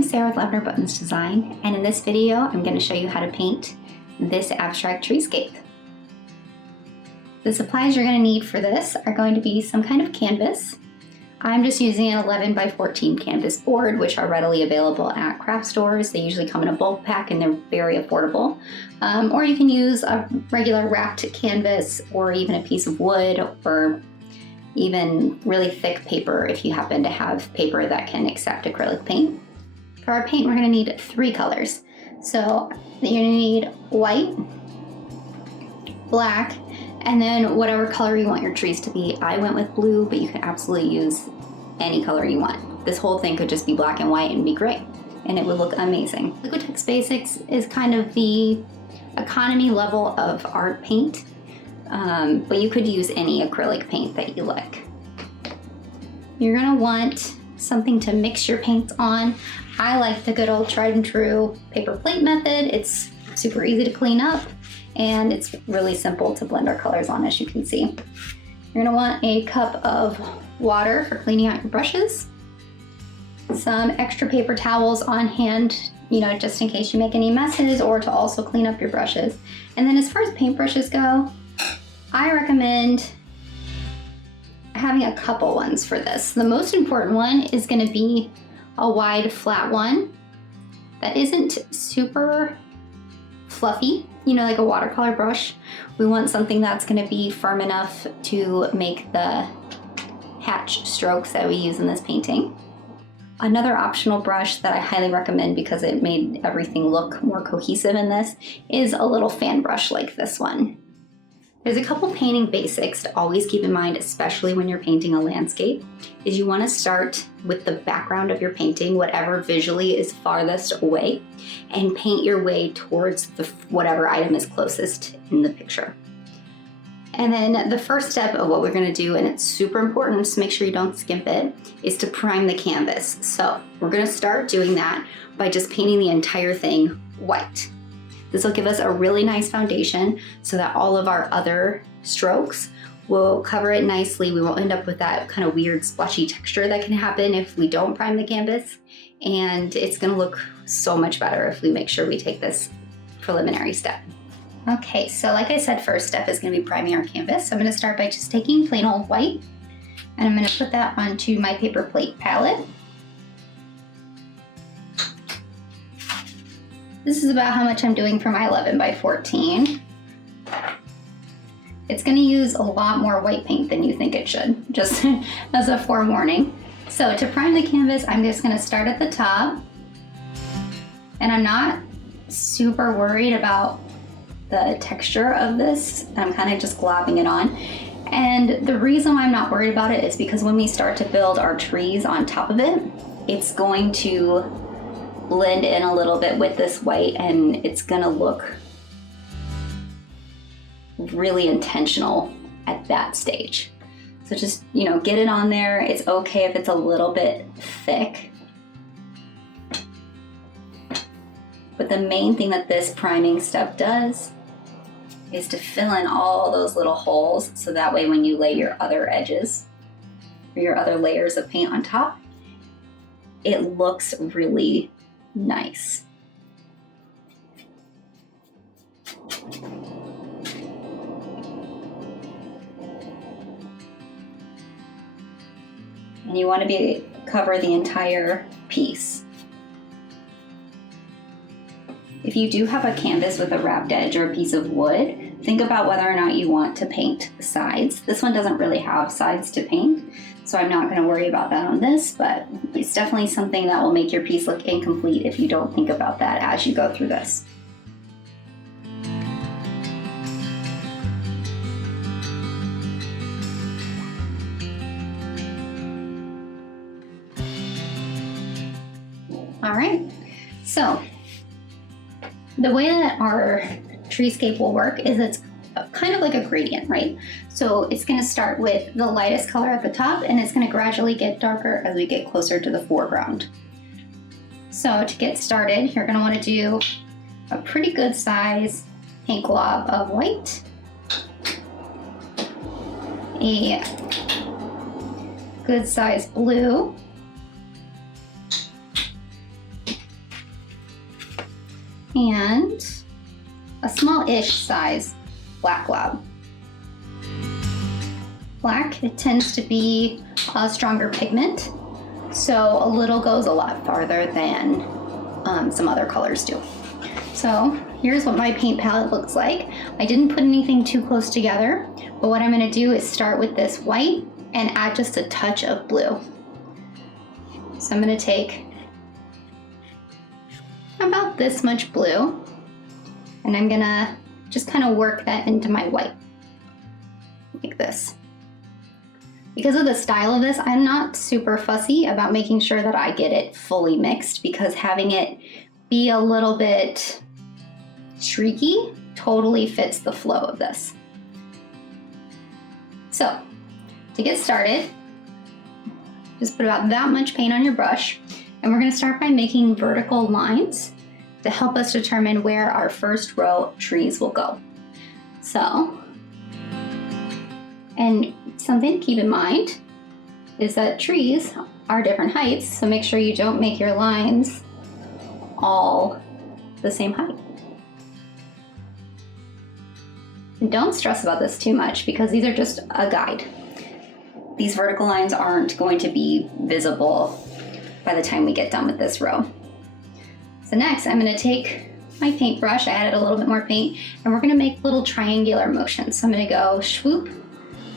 I'm Sarah with Lavender Buttons Design, and in this video I'm going to show you how to paint this abstract treescape. The supplies you're going to need for this are going to be some kind of canvas. I'm just using an 11 by 14 canvas board, which are readily available at craft stores. They usually come in a bulk pack and they're very affordable. Or you can use a regular wrapped canvas or even a piece of wood or even really thick paper if you happen to have paper that can accept acrylic paint. For our paint, we're going to need 3 colors. So you're going to need white, black, and then whatever color you want your trees to be. I went with blue, but you can absolutely use any color you want. This whole thing could just be black and white and be great, and it would look amazing. Liquitex Basics is kind of the economy level of art paint, but you could use any acrylic paint that you like. You're gonna want something to mix your paints on. I like the good old tried and true paper plate method. It's super easy to clean up, and it's really simple to blend our colors on, as you can see. You're gonna want a cup of water for cleaning out your brushes, some extra paper towels on hand, just in case you make any messes or to also clean up your brushes. And then as far as paintbrushes go, I recommend having a couple ones for this. The most important one is gonna be a wide flat one that isn't super fluffy, like a watercolor brush. We want something that's gonna be firm enough to make the hatch strokes that we use in this painting. Another optional brush that I highly recommend because it made everything look more cohesive in this is a little fan brush like this one. There's a couple painting basics to always keep in mind, especially when you're painting a landscape, is you want to start with the background of your painting, whatever visually is farthest away, and paint your way towards whatever item is closest in the picture. And then the first step of what we're going to do, and it's super important, so make sure you don't skimp it, is to prime the canvas. So we're going to start doing that by just painting the entire thing white. This will give us a really nice foundation so that all of our other strokes will cover it nicely. We won't end up with that kind of weird splotchy texture that can happen if we don't prime the canvas. And it's gonna look so much better if we make sure we take this preliminary step. Okay, so like I said, first step is gonna be priming our canvas. So I'm gonna start by just taking plain old white, and I'm gonna put that onto my paper plate palette. This is about how much I'm doing for my 11 by 14. It's gonna use a lot more white paint than you think it should, just as a forewarning. So to prime the canvas, I'm just gonna start at the top, and I'm not super worried about the texture of this. I'm kind of just globbing it on. And the reason why I'm not worried about it is because when we start to build our trees on top of it, it's going to blend in a little bit with this white, and it's gonna look really intentional at that stage. So just, get it on there. It's okay if it's a little bit thick. But the main thing that this priming step does is to fill in all those little holes, so that way when you lay your other edges or your other layers of paint on top, it looks really nice. And you want to cover the entire piece. If you do have a canvas with a wrapped edge or a piece of wood, think about whether or not you want to paint the sides. This one doesn't really have sides to paint, so I'm not going to worry about that on this, but it's definitely something that will make your piece look incomplete if you don't think about that as you go through this. All right, so the way that our treescape will work is it's kind of like a gradient, right? So it's gonna start with the lightest color at the top, and it's gonna gradually get darker as we get closer to the foreground. So to get started, you're gonna wanna do a pretty good size paint glob of white, a good size blue, and a small-ish size black glob. Black, it tends to be a stronger pigment, so a little goes a lot farther than some other colors do. So here's what my paint palette looks like. I didn't put anything too close together, but what I'm gonna do is start with this white and add just a touch of blue. So I'm gonna take about this much blue, and I'm gonna just kind of work that into my white, like this. Because of the style of this, I'm not super fussy about making sure that I get it fully mixed, because having it be a little bit streaky totally fits the flow of this. So, to get started, just put about that much paint on your brush, and we're gonna start by making vertical lines to help us determine where our first row of trees will go. So, and something to keep in mind is that trees are different heights, so make sure you don't make your lines all the same height. And don't stress about this too much, because these are just a guide. These vertical lines aren't going to be visible by the time we get done with this row. So next, I'm gonna take my paintbrush, I added a little bit more paint, and we're gonna make little triangular motions. So I'm gonna go swoop,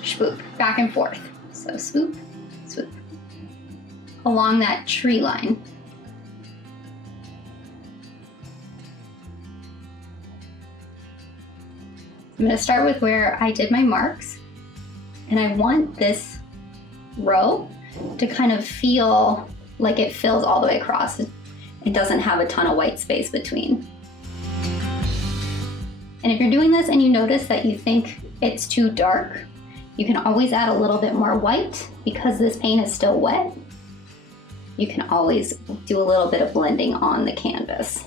swoop, back and forth. So swoop, swoop, along that tree line. I'm gonna start with where I did my marks, and I want this row to kind of feel like it fills all the way across. It doesn't have a ton of white space between. And if you're doing this and you notice that you think it's too dark, you can always add a little bit more white. Because this paint is still wet, you can always do a little bit of blending on the canvas.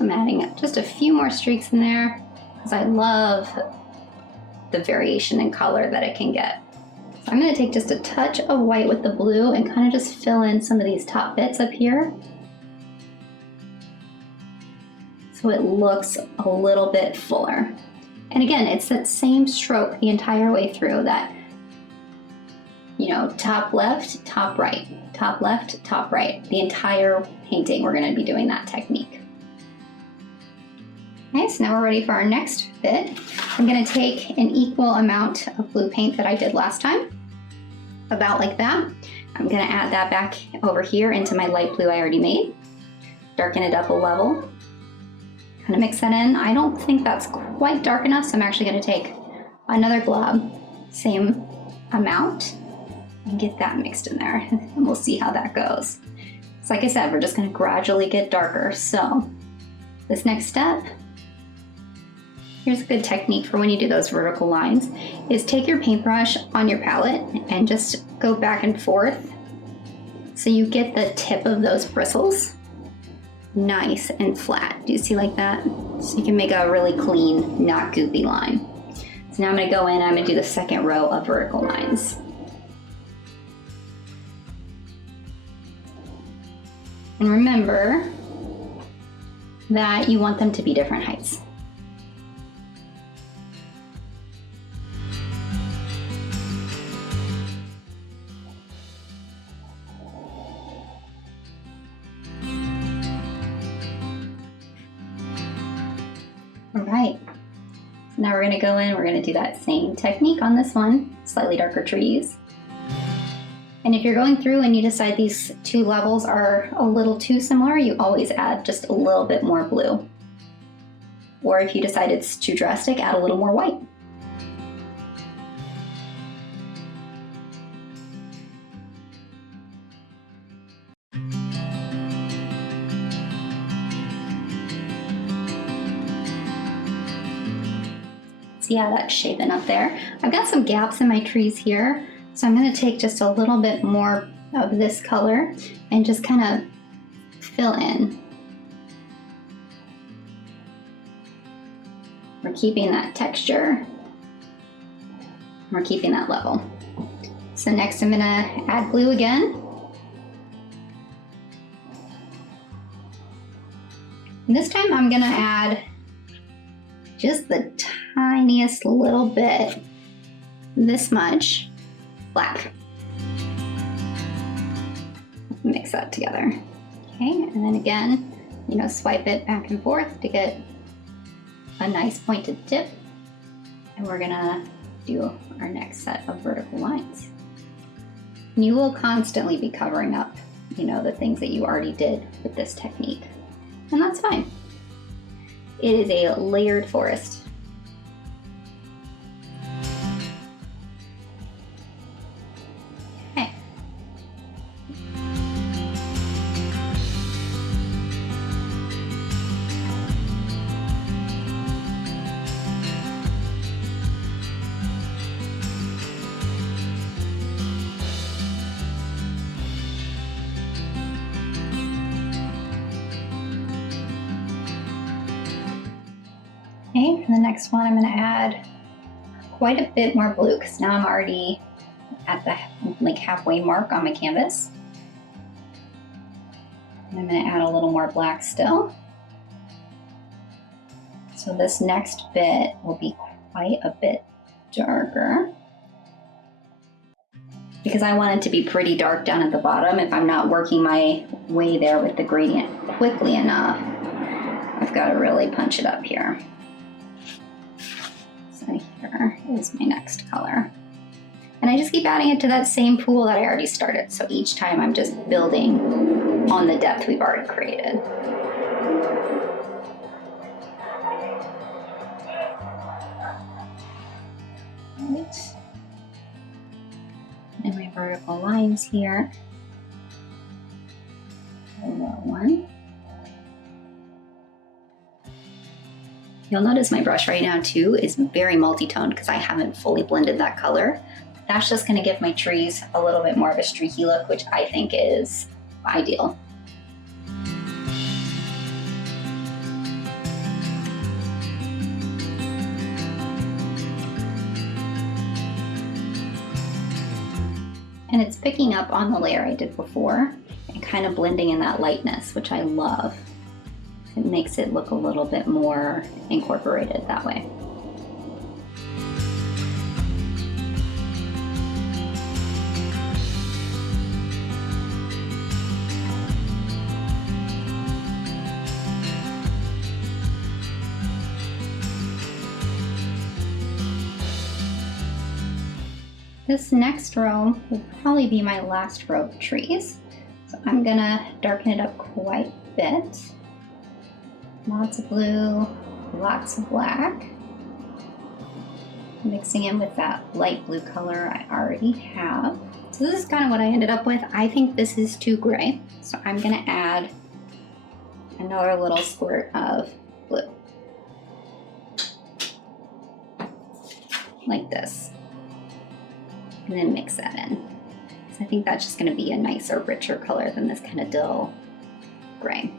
I'm adding just a few more streaks in there because I love the variation in color that it can get. So I'm going to take just a touch of white with the blue and kind of just fill in some of these top bits up here, so it looks a little bit fuller. And again, it's that same stroke the entire way through, that, you know, top left, top right, top left, top right. The entire painting, we're going to be doing that technique. Okay, so now we're ready for our next bit. I'm gonna take an equal amount of blue paint that I did last time, about like that. I'm gonna add that back over here into my light blue I already made, darken it up a level, kind of mix that in. I don't think that's quite dark enough, so I'm actually gonna take another glob, same amount, and get that mixed in there, and we'll see how that goes. So like I said, we're just gonna gradually get darker. So this next step, here's a good technique for when you do those vertical lines, is take your paintbrush on your palette and just go back and forth so you get the tip of those bristles nice and flat. Do you see like that? So you can make a really clean, not goopy line. So now I'm gonna go in and I'm gonna do the second row of vertical lines. And remember that you want them to be different heights. All right, so now we're gonna go in, we're gonna do that same technique on this one, slightly darker trees. And if you're going through and you decide these two levels are a little too similar, you always add just a little bit more blue. Or if you decide it's too drastic, add a little more white. See how that's shaping up there? I've got some gaps in my trees here, so I'm gonna take just a little bit more of this color and just kind of fill in. We're keeping that texture. We're keeping that level. So next I'm gonna add blue again. And this time I'm gonna add just the tiniest little bit, this much, black. Mix that together. Okay, and then again, swipe it back and forth to get a nice pointed tip. And we're gonna do our next set of vertical lines. And you will constantly be covering up, the things that you already did with this technique. And that's fine. It is a layered forest. Okay. Okay, for the next one, I'm going to add quite a bit more blue because now I'm already at the halfway mark on my canvas. And I'm going to add a little more black still. So this next bit will be quite a bit darker because I want it to be pretty dark down at the bottom. If I'm not working my way there with the gradient quickly enough, I've got to really punch it up here. Here is my next color. And I just keep adding it to that same pool that I already started. So each time I'm just building on the depth we've already created. Right. And my vertical lines here. One more one. You'll notice my brush right now too is very multi-toned because I haven't fully blended that color. That's just gonna give my trees a little bit more of a streaky look, which I think is ideal. And it's picking up on the layer I did before and kind of blending in that lightness, which I love. It makes it look a little bit more incorporated that way. This next row will probably be my last row of trees. So I'm gonna darken it up quite a bit. Lots of blue, lots of black. Mixing in with that light blue color I already have. So this is kind of what I ended up with. I think this is too gray, so I'm gonna add another little squirt of blue. Like this. And then mix that in. So I think that's just gonna be a nicer, richer color than this kind of dull gray.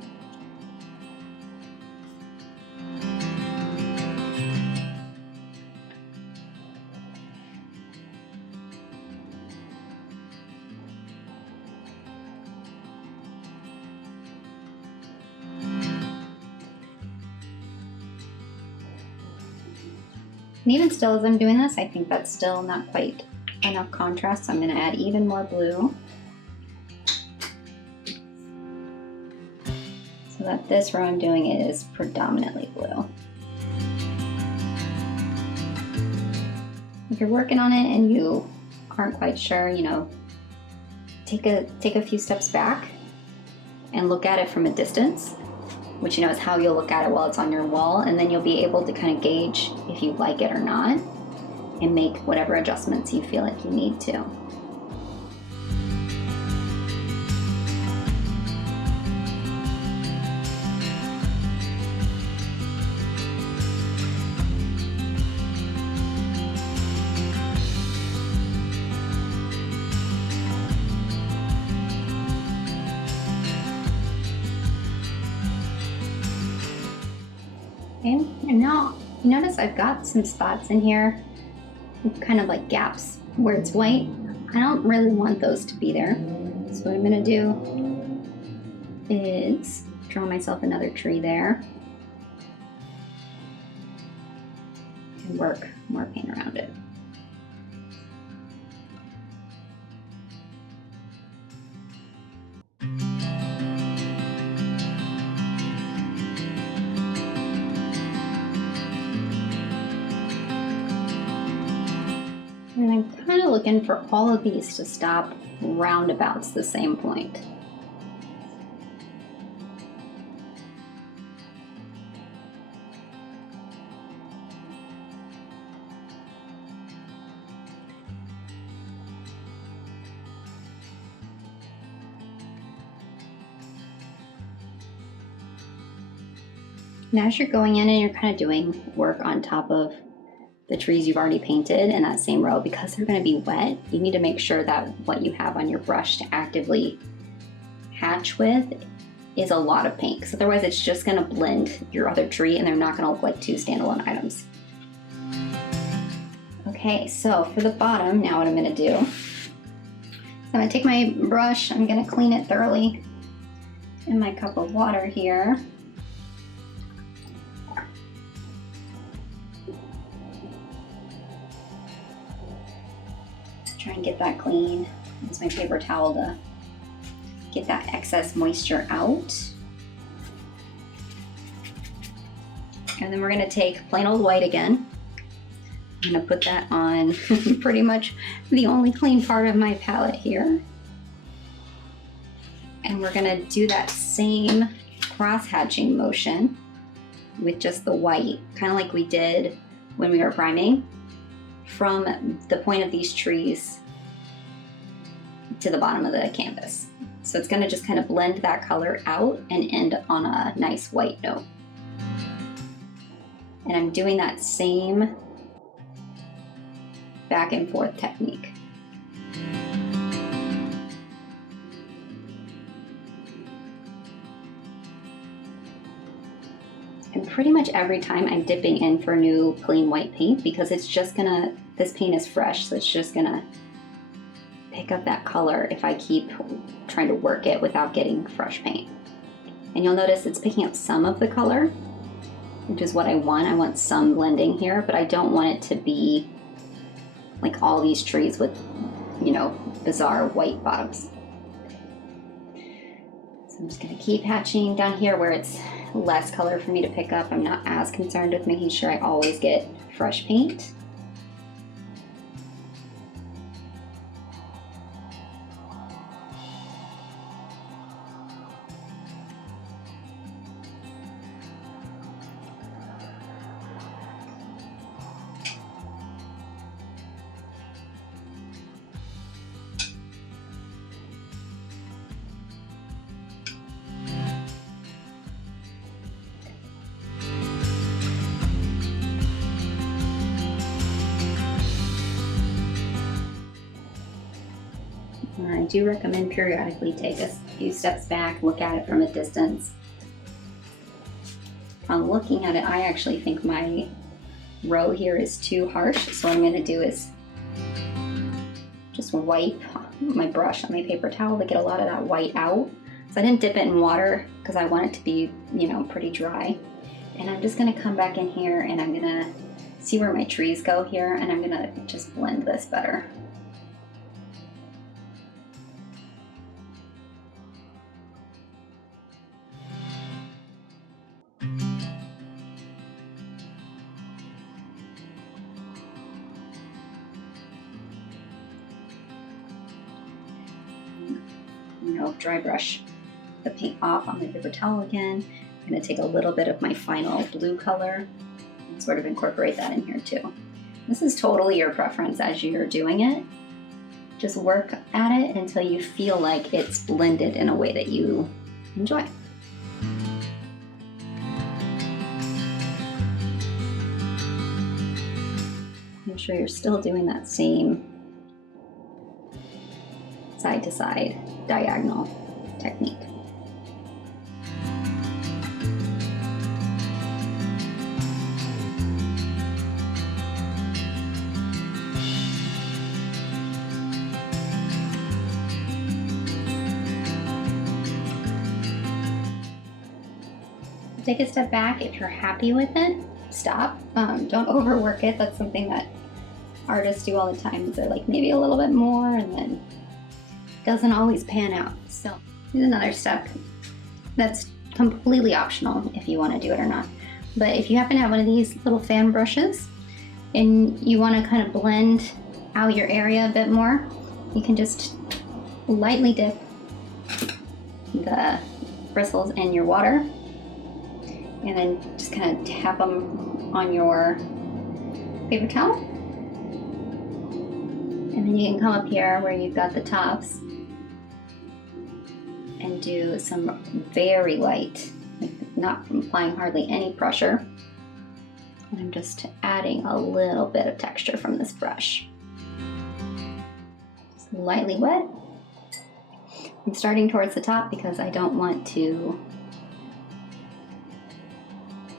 And even still, as I'm doing this, I think that's still not quite enough contrast, so I'm going to add even more blue. So that this row I'm doing is predominantly blue. If you're working on it and you aren't quite sure, take a few steps back and look at it from a distance, which is how you'll look at it while it's on your wall, and then you'll be able to kind of gauge if you like it or not and make whatever adjustments you feel like you need to. Okay, and now You notice I've got some spots in here, kind of like gaps where it's white. I don't really want those to be there. So what I'm gonna do is draw myself another tree there and work more paint around it. And I'm kind of looking for all of these to stop roundabouts the same point. And as you're going in and you're kind of doing work on top of the trees you've already painted in that same row, because they're going to be wet, you need to make sure that what you have on your brush to actively hatch with is a lot of paint, because otherwise it's just going to blend your other tree and they're not going to look like two standalone items. Okay, so for the bottom, now what I'm going to do is I'm going to take my brush, I'm going to clean it thoroughly in my cup of water here. Try and get that clean. Use my paper towel to get that excess moisture out. And then we're gonna take plain old white again. I'm gonna put that on pretty much the only clean part of my palette here. And we're gonna do that same cross hatching motion with just the white, kind of like we did when we were priming, from the point of these trees to the bottom of the canvas. So it's gonna just kind of blend that color out and end on a nice white note. And I'm doing that same back and forth technique. And pretty much every time I'm dipping in for new clean white paint, because it's just gonna, this paint is fresh, so it's just gonna pick up that color if I keep trying to work it without getting fresh paint. And you'll notice it's picking up some of the color, which is what I want. I want some blending here, but I don't want it to be like all these trees with, you know, bizarre white bottoms. So I'm just gonna keep hatching down here where it's less color for me to pick up. I'm not as concerned with making sure I always get fresh paint. I do recommend periodically take a few steps back, look at it from a distance. If I'm looking at it, I actually think my row here is too harsh, so what I'm going to do is just wipe my brush on my paper towel to get a lot of that white out. So I didn't dip it in water because I want it to be, you know, pretty dry. And I'm just going to come back in here and I'm going to see where my trees go here, and I'm going to just blend this better. Dry brush the paint off on my paper towel again. I'm going to take a little bit of my final blue color and sort of incorporate that in here too. This is totally your preference as you're doing it. Just work at it until you feel like it's blended in a way that you enjoy. Make sure you're still doing that same side to side diagonal technique. take a step back. If you're happy with it, stop. Don't overwork it. That's something that artists do all the time. Is they're like maybe a little bit more and then doesn't always pan out. So here's another step that's completely optional if you want to do it or not. But if you happen to have one of these little fan brushes and you want to kind of blend out your area a bit more, you can just lightly dip the bristles in your water and then just kind of tap them on your paper towel. And then you can come up here where you've got the tops and do some very light, like not applying hardly any pressure. And I'm just adding a little bit of texture from this brush. Just lightly wet. I'm starting towards the top because I don't want to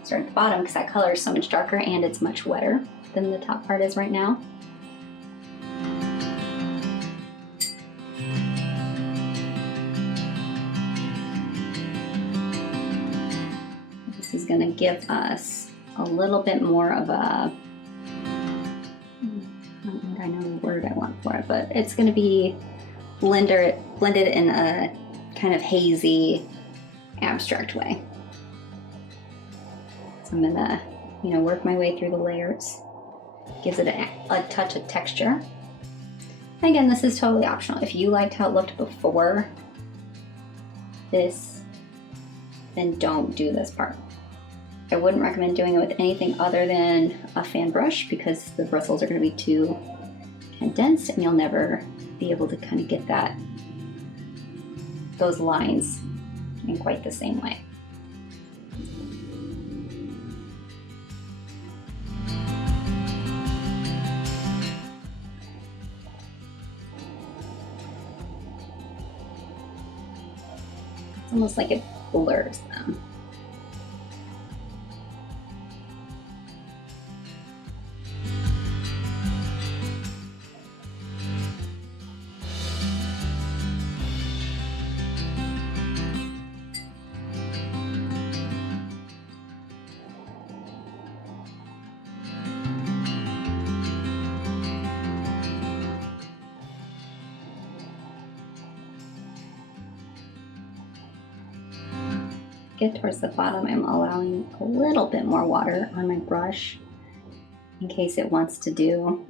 start at the bottom because that color is so much darker and it's much wetter than the top part is right now. This is going to give us a little bit more of a, I don't think I know the word I want for it, but it's going to be blended in a kind of hazy, abstract way. So I'm gonna, work my way through the layers. Gives it a touch of texture. And again, this is totally optional. If you liked how it looked before this, then don't do this part. I wouldn't recommend doing it with anything other than a fan brush because the bristles are going to be too condensed and you'll never be able to kind of get those lines in quite the same way. It's almost like it blurs them. Get towards the bottom, I'm allowing a little bit more water on my brush in case it wants to do,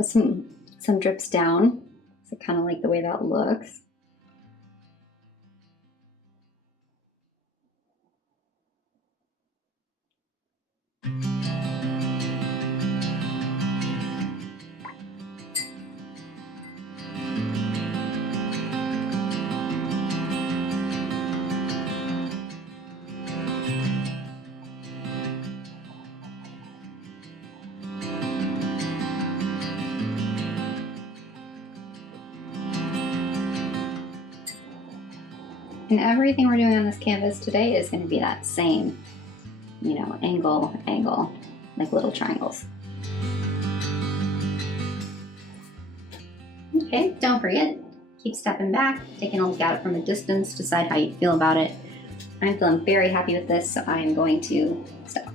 some drips down. So kind of like the way that looks. And everything we're doing on this canvas today is going to be that same, angle, like little triangles. Okay, don't forget, keep stepping back, taking a look at it from a distance, decide how you feel about it. I'm feeling very happy with this, so I'm going to stop.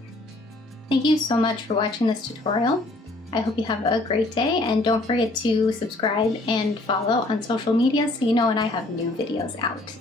Thank you so much for watching this tutorial. I hope you have a great day, and don't forget to subscribe and follow on social media so you know when I have new videos out.